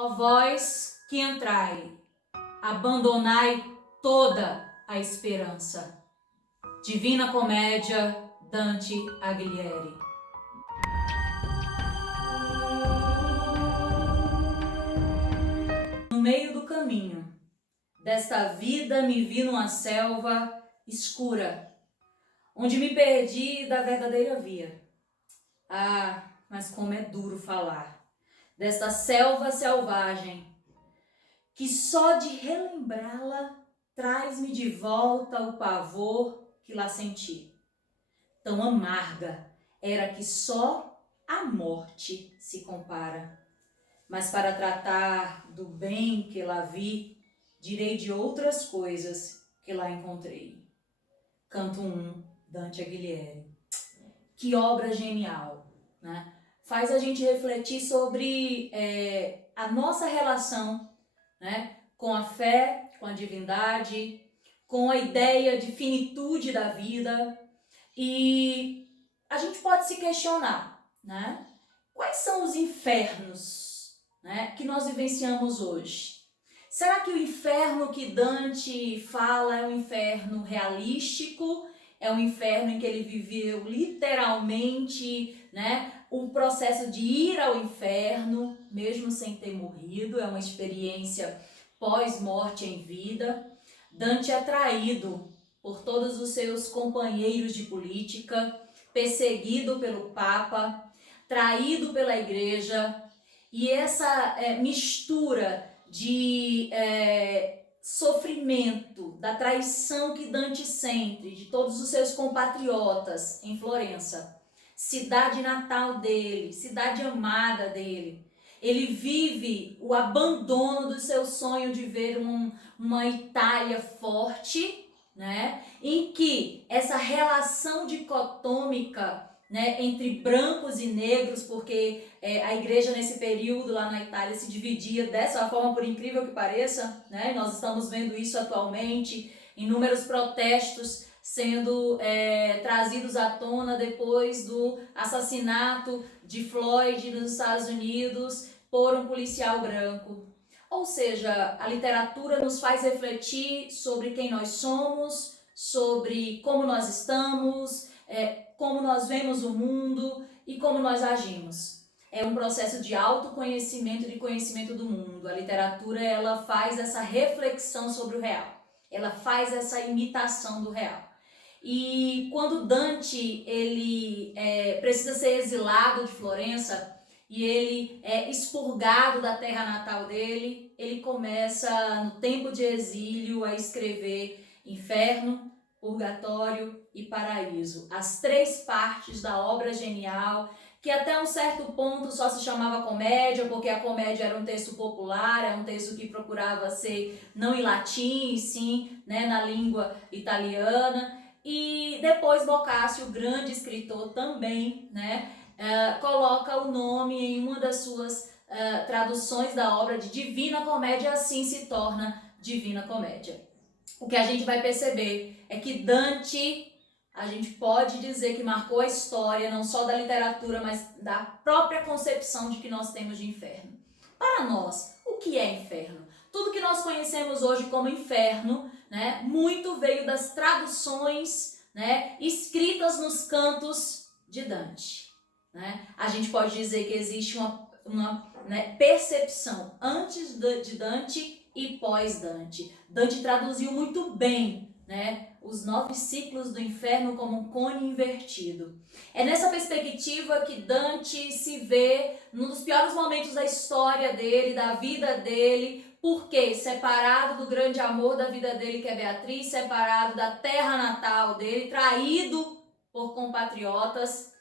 Ó vós que entrai, abandonai toda a esperança. Divina Comédia, Dante Alighieri. No meio do caminho desta vida me vi numa selva escura, onde me perdi da verdadeira via. Ah, mas como é duro falar desta selva selvagem, que só de relembrá-la traz-me de volta o pavor que lá senti. Tão amarga era que só a morte se compara. Mas para tratar do bem que lá vi, direi de outras coisas que lá encontrei. Canto 1, Dante Alighieri. Que obra genial, né? Faz a gente refletir sobre a nossa relação, né, com a fé, com a divindade, com a ideia de finitude da vida. E a gente pode se questionar, né? Quais são os infernos, né, que nós vivenciamos hoje? Será que o inferno que Dante fala é um inferno realístico? É um inferno em que ele viveu literalmente, né, o processo de ir ao inferno, mesmo sem ter morrido? É uma experiência pós-morte em vida. Dante é traído por todos os seus companheiros de política, perseguido pelo Papa, traído pela Igreja, e essa mistura de sofrimento, da traição que Dante sente de todos os seus compatriotas em Florença, cidade natal dele, cidade amada dele. Ele vive o abandono do seu sonho de ver uma Itália forte, né, em que essa relação dicotômica, né, entre brancos e negros, porque a igreja nesse período lá na Itália se dividia dessa forma, por incrível que pareça, né? Nós estamos vendo isso atualmente, inúmeros protestos sendo trazidos à tona depois do assassinato de Floyd nos Estados Unidos por um policial branco. Ou seja, a literatura nos faz refletir sobre quem nós somos, sobre como nós estamos, como nós vemos o mundo e como nós agimos. É um processo de autoconhecimento e de conhecimento do mundo. A literatura, ela faz essa reflexão sobre o real. Ela faz essa imitação do real. E quando Dante ele precisa ser exilado de Florença e ele é expurgado da terra natal dele, ele começa no tempo de exílio a escrever Inferno, Purgatório e Paraíso, as três partes da obra genial, que até um certo ponto só se chamava comédia, porque a comédia era um texto popular, era um texto que procurava ser não em latim, e sim, né, na língua italiana. E depois Boccaccio, o grande escritor também, né, coloca o nome em uma das suas traduções da obra de Divina Comédia, assim se torna Divina Comédia. O que a gente vai perceber é que Dante, a gente pode dizer que marcou a história, não só da literatura, mas da própria concepção de que nós temos de inferno. Para nós, o que é inferno? Tudo que nós conhecemos hoje como inferno, né, muito veio das traduções, né, escritas nos cantos de Dante. Né? A gente pode dizer que existe uma percepção antes de Dante e pós-Dante. Dante traduziu muito bem, né, os 9 ciclos do inferno como um cone invertido. É nessa perspectiva que Dante se vê num dos piores momentos da história dele, da vida dele, porque separado do grande amor da vida dele, que é Beatriz, separado da terra natal dele, traído por compatriotas,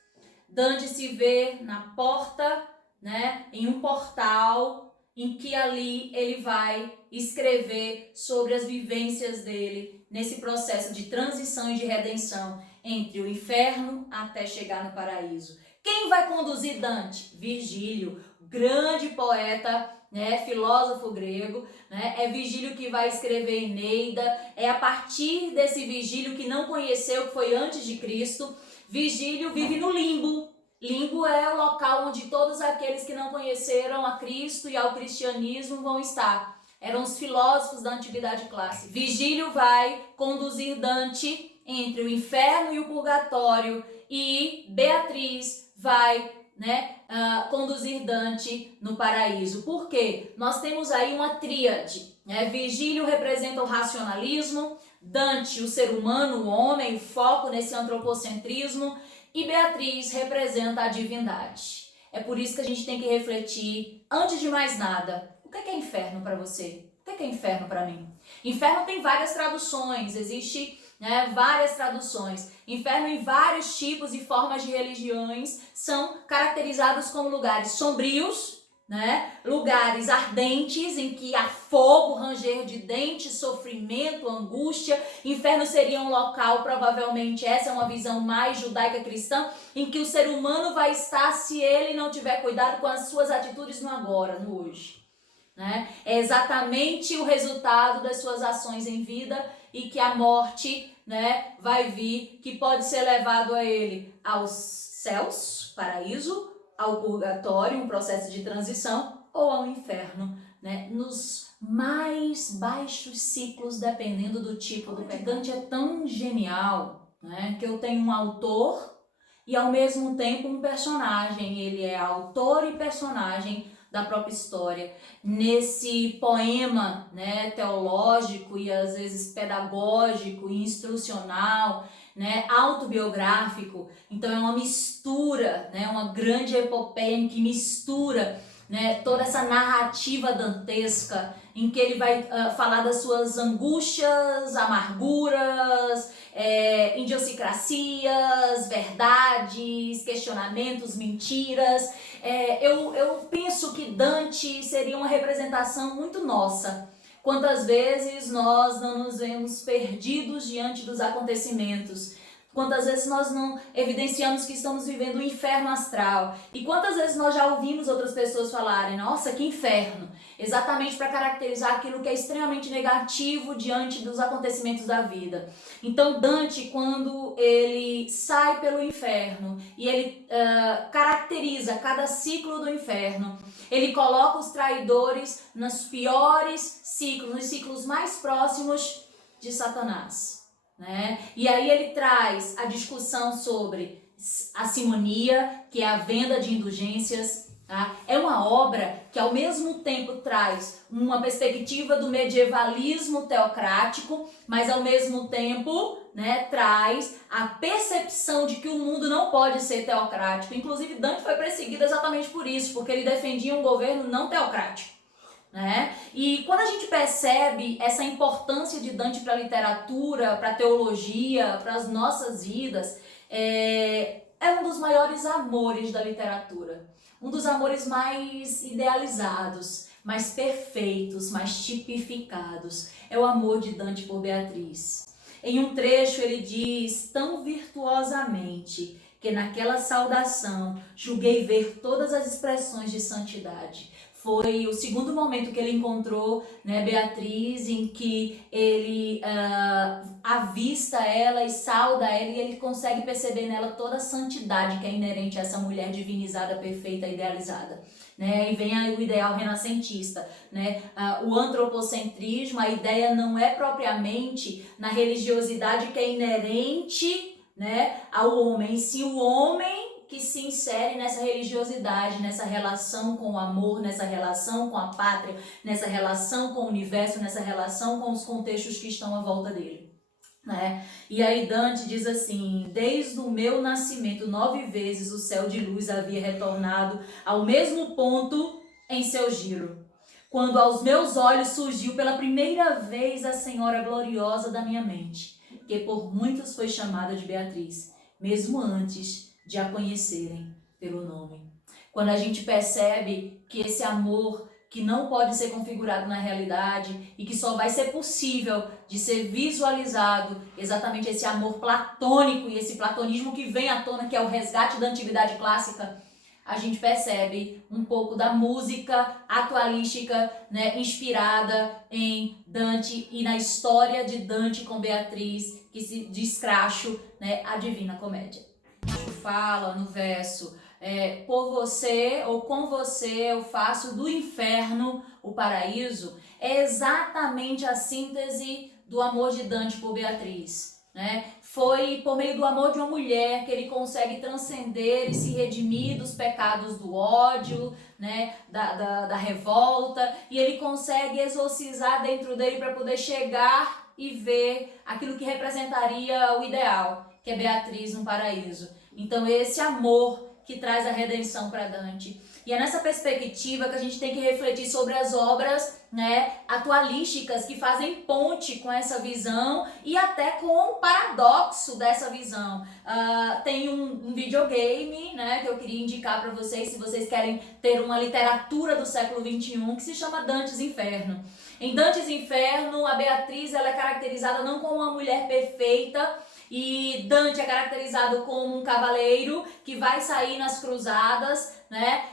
Dante se vê na porta, né, em um portal, em que ali ele vai escrever sobre as vivências dele nesse processo de transição e de redenção entre o inferno até chegar no paraíso. Quem vai conduzir Dante? Virgílio, grande poeta, né, filósofo grego, né? É Virgílio que vai escrever Eneida. É a partir desse Virgílio, que não conheceu, que foi antes de Cristo. Virgílio vive no limbo. Limbo é o local onde todos aqueles que não conheceram a Cristo e ao cristianismo vão estar. Eram os filósofos da antiguidade clássica. Vigílio vai conduzir Dante entre o inferno e o purgatório, e Beatriz vai conduzir Dante no paraíso. Por quê? Nós temos aí uma tríade. Vigílio representa o racionalismo, Dante o ser humano, o homem, o foco nesse antropocentrismo, e Beatriz representa a divindade. É por isso que a gente tem que refletir, antes de mais nada, o que é inferno para você? O que é inferno para mim? Inferno tem várias traduções, existe várias traduções. Inferno em vários tipos e formas de religiões são caracterizados como lugares sombrios, lugares ardentes em que há fogo, ranger de dentes, sofrimento, angústia. Inferno seria um local, provavelmente essa é uma visão mais judaica cristã, em que o ser humano vai estar se ele não tiver cuidado com as suas atitudes no agora, no hoje. É exatamente o resultado das suas ações em vida, e que a morte vai vir, que pode ser levado a ele aos céus, paraíso, ao purgatório, um processo de transição, ou ao inferno, nos mais baixos ciclos, dependendo do tipo do pecado. Dante é tão genial que eu tenho um autor e ao mesmo tempo um personagem. Ele é autor e personagem da própria história. Nesse poema teológico e às vezes pedagógico e instrucional, autobiográfico, então é uma mistura, uma grande epopeia em que mistura toda essa narrativa dantesca, em que ele vai falar das suas angústias, amarguras, idiosincrasias, verdades, questionamentos, mentiras. Eu penso que Dante seria uma representação muito nossa. Quantas vezes nós não nos vemos perdidos diante dos acontecimentos? Quantas vezes nós não evidenciamos que estamos vivendo um inferno astral? E quantas vezes nós já ouvimos outras pessoas falarem, nossa, que inferno! Exatamente para caracterizar aquilo que é extremamente negativo diante dos acontecimentos da vida. Então Dante, quando ele sai pelo inferno e ele caracteriza cada ciclo do inferno, ele coloca os traidores nos piores ciclos, nos ciclos mais próximos de Satanás. E aí ele traz a discussão sobre a simonia, que é a venda de indulgências. É uma obra que ao mesmo tempo traz uma perspectiva do medievalismo teocrático, mas ao mesmo tempo traz a percepção de que o mundo não pode ser teocrático. Inclusive Dante foi perseguido exatamente por isso, porque ele defendia um governo não teocrático. E quando a gente percebe essa importância de Dante para a literatura, para a teologia, para as nossas vidas, é um dos maiores amores da literatura, um dos amores mais idealizados, mais perfeitos, mais tipificados, é o amor de Dante por Beatriz. Em um trecho ele diz tão virtuosamente que naquela saudação julguei ver todas as expressões de santidade. Foi o segundo momento que ele encontrou Beatriz, em que ele avista ela e sauda ela, e ele consegue perceber nela toda a santidade que é inerente a essa mulher divinizada, perfeita, idealizada. E vem aí o ideal renascentista, o antropocentrismo. A ideia não é propriamente na religiosidade que é inerente ao homem, e sim o homem que se insere nessa religiosidade, nessa relação com o amor, nessa relação com a pátria, nessa relação com o universo, nessa relação com os contextos que estão à volta dele. E aí Dante diz assim: desde o meu nascimento 9 vezes o céu de luz havia retornado ao mesmo ponto em seu giro, quando aos meus olhos surgiu pela primeira vez a Senhora gloriosa da minha mente, que por muitos foi chamada de Beatriz, mesmo antes de a conhecerem pelo nome. Quando a gente percebe que esse amor que não pode ser configurado na realidade e que só vai ser possível de ser visualizado, exatamente esse amor platônico e esse platonismo que vem à tona, que é o resgate da antiguidade clássica, a gente percebe um pouco da música atualística, inspirada em Dante e na história de Dante com Beatriz, que se descracho, a Divina Comédia. Fala no verso: por você ou com você eu faço do inferno o paraíso, é exatamente a síntese do amor de Dante por Beatriz, né? Foi por meio do amor de uma mulher que ele consegue transcender e se redimir dos pecados do ódio, né? Da revolta, e ele consegue exorcizar dentro dele para poder chegar e ver aquilo que representaria o ideal, que é Beatriz no paraíso. Então esse amor que traz a redenção para Dante. E é nessa perspectiva que a gente tem que refletir sobre as obras, né, atualísticas que fazem ponte com essa visão e até com o paradoxo dessa visão. Tem um videogame, né, que eu queria indicar para vocês, se vocês querem ter uma literatura do século XXI, que se chama Dantes Inferno. Em Dantes Inferno, a Beatriz ela é caracterizada não como uma mulher perfeita, e Dante é caracterizado como um cavaleiro que vai sair nas cruzadas, né?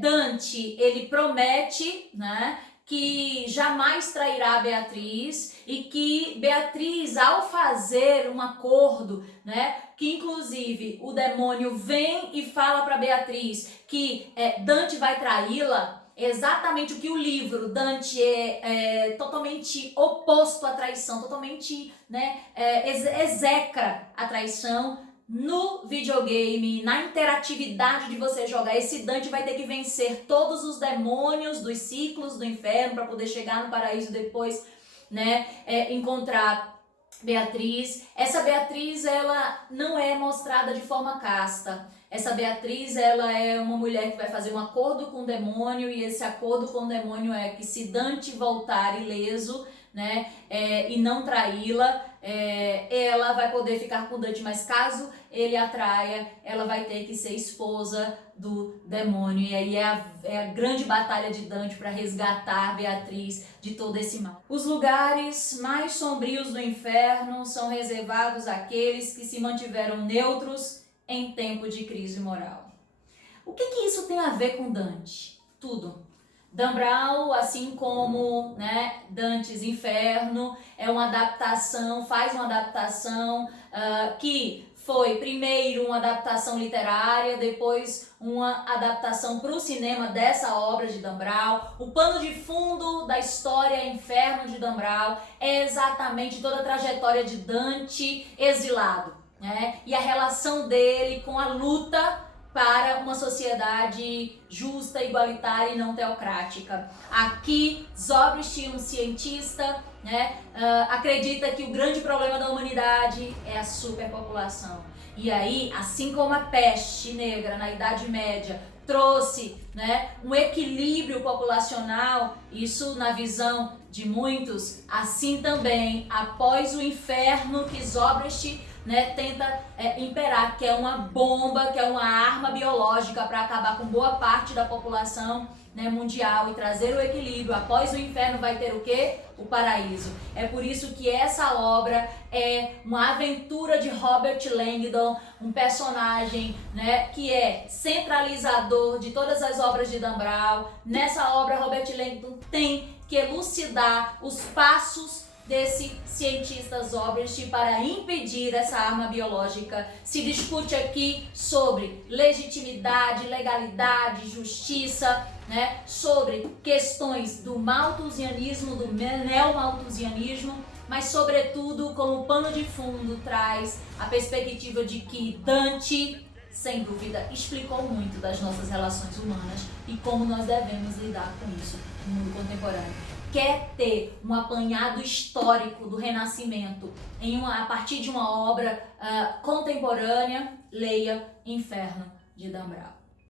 Dante, ele promete, né, que jamais trairá Beatriz e que Beatriz, ao fazer um acordo, né, que inclusive o demônio vem e fala para Beatriz que Dante vai traí-la, exatamente o que o livro Dante é totalmente oposto à traição, totalmente, né, execra a traição. No videogame, na interatividade de você jogar, esse Dante vai ter que vencer todos os demônios dos ciclos do inferno para poder chegar no paraíso depois, né, encontrar Beatriz. Essa Beatriz, ela não é mostrada de forma casta. Essa Beatriz, ela é uma mulher que vai fazer um acordo com o demônio, e esse acordo com o demônio é que se Dante voltar ileso, né, e não traí-la, ela vai poder ficar com Dante, mas caso ele a traia, ela vai ter que ser esposa do demônio. E aí é a grande batalha de Dante para resgatar Beatriz de todo esse mal. Os lugares mais sombrios do inferno são reservados àqueles que se mantiveram neutros em tempo de crise moral. O que isso tem a ver com Dante? Tudo. Dan Brown, assim como, né, Dantes Inferno, é uma adaptação, faz uma adaptação que foi primeiro uma adaptação literária, depois uma adaptação para o cinema dessa obra de Dan Brown. O pano de fundo da história Inferno de Dan Brown é exatamente toda a trajetória de Dante exilado, né, e a relação dele com a luta para uma sociedade justa, igualitária e não teocrática. Aqui, Zobrist, um cientista, né, acredita que o grande problema da humanidade é a superpopulação. E aí, assim como a peste negra na Idade Média trouxe, né, um equilíbrio populacional, isso na visão de muitos, assim também, após o inferno que Zobrist, né, tenta imperar, que é uma bomba, que é uma arma biológica para acabar com boa parte da população, né, mundial, e trazer o equilíbrio. Após o inferno vai ter o quê? O paraíso. É por isso que essa obra é uma aventura de Robert Langdon, um personagem, né, que é centralizador de todas as obras de Dan Brown. Nessa obra, Robert Langdon tem que elucidar os passos desse cientista Zobrist para impedir essa arma biológica. Se discute aqui sobre legitimidade, legalidade, justiça, né, sobre questões do malthusianismo, do neomalthusianismo, mas sobretudo como pano de fundo traz a perspectiva de que Dante, sem dúvida, explicou muito das nossas relações humanas e como nós devemos lidar com isso no mundo contemporâneo. Quer ter um apanhado histórico do Renascimento a partir de uma obra contemporânea, leia Inferno de Dan Brown.